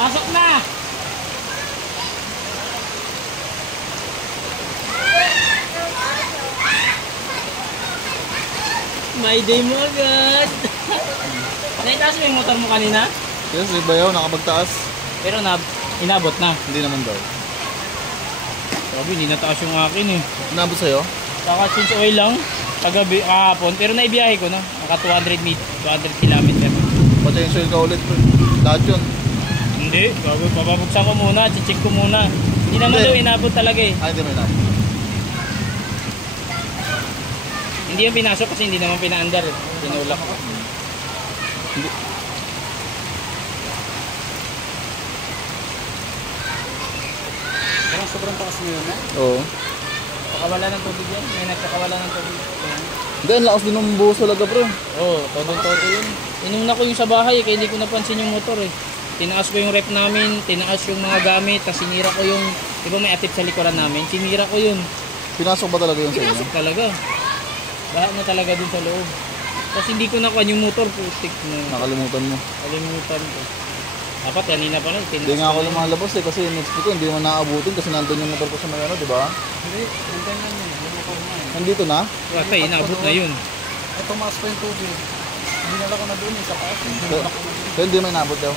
Pasok na! May day mo agad! Naitaas mo yung motor mo kanina? Yes, iba yun, nakapagtaas. Pero inabot na. Hindi naman daw. Sabi, hindi nataas yung akin eh. Inabot sa'yo? Saka change oil lang. Kagabi, kahapon. Pero naibiyahe ko na. Naka 200 km. Potential ka ulit. Lahat yun. Hindi. Papabuksan ko muna. Check ko muna. Hindi naman daw inabot talaga eh. Hindi mo inabot. Hindi yung pinasok kasi hindi naman pinaandar eh. Pinulak ko. Hindi. Parang sobrang takas mo yun eh? Oo. Pakawala ng tubig yan. May nagpakawala ng tubig. Hindi, ang lakas din ng buhos talaga bro. Oo, todo yun. Inuna ko yung sa bahay kaya hindi ko napansin yung motor eh. Tinaas ko yung rep namin, tinaas yung mga gamit, tapos sinira ko yung, di ba may atip sa likuran namin? Sinira ko yun. Pinasok ba talaga yun sa inyo? Pinasok talaga. Lahat na talaga dun sa loob. Tapos hindi ko nakuha yung motor, putik na. Nakalimutan mo. Kalimutan ko. Dapat kanina pa lang. Hindi nga ako lumalabas eh kasi next week ko hindi naman nakaabutin kasi nandun yung motor ko sa may ano, di ba? Hindi, nandun lang yun. Nandito na? Wala, inabot na yun. Ay, tumaas pa yung tubig. Dinala ko na doon sa taas. So hindi may inabot daw?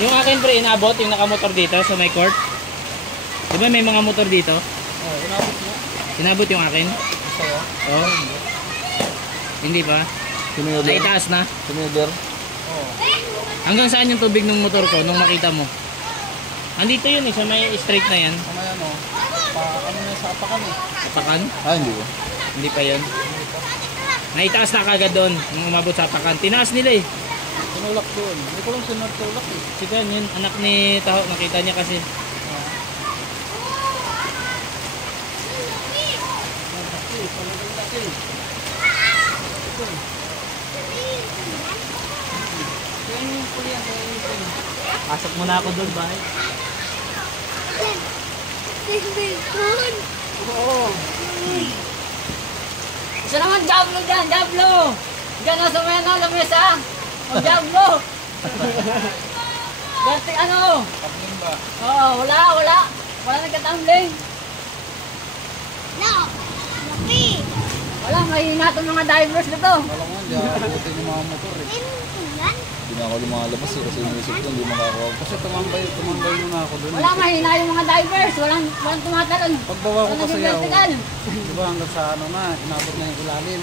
Yung akin pre, inabot yung nakamotor dito sa my court. Di ba may mga motor dito? Oo, inabot mo. Inabot yung akin? Sa'yo? Oo. Hindi ba? Sumilder? Naitaas na? Sumilder? Oo. Hanggang saan yung tubig ng motor ko nung makita mo? Andito yun eh, sa may straight na yan. Sa may ano, ano na sa apakan eh. Apakan? Ah, hindi ko. Hindi pa yun. Naitaas na kagad doon nung umabot sa Apakan. Tinaas nila eh. Tinulak doon. Hindi ko lang sinatulak eh. Sige, yun. Anak ni Taho, nakita niya kasi. Pasok muna ako doon, bahay. Oo. Isa naman Diablo dyan, Diablo! Diyan na sa may lamesa! O Diablo! Ganti ano? Tabling ba? Oo, wala nagkatambling. No! Lucky! Wala, mahina itong mga divers na to. Wala nga, hindi abutin yung mga motor eh. Hindi na ako lumalabas eh kasi inisip ko hindi makakawa. Kasi tumambay muna ako doon. Wala, mahina yung mga divers. Walang tumatalon. Pagbawa ko Walang kasi naging ako, vertical. di ba hanggang sa ano na, inabot na yung ilalim.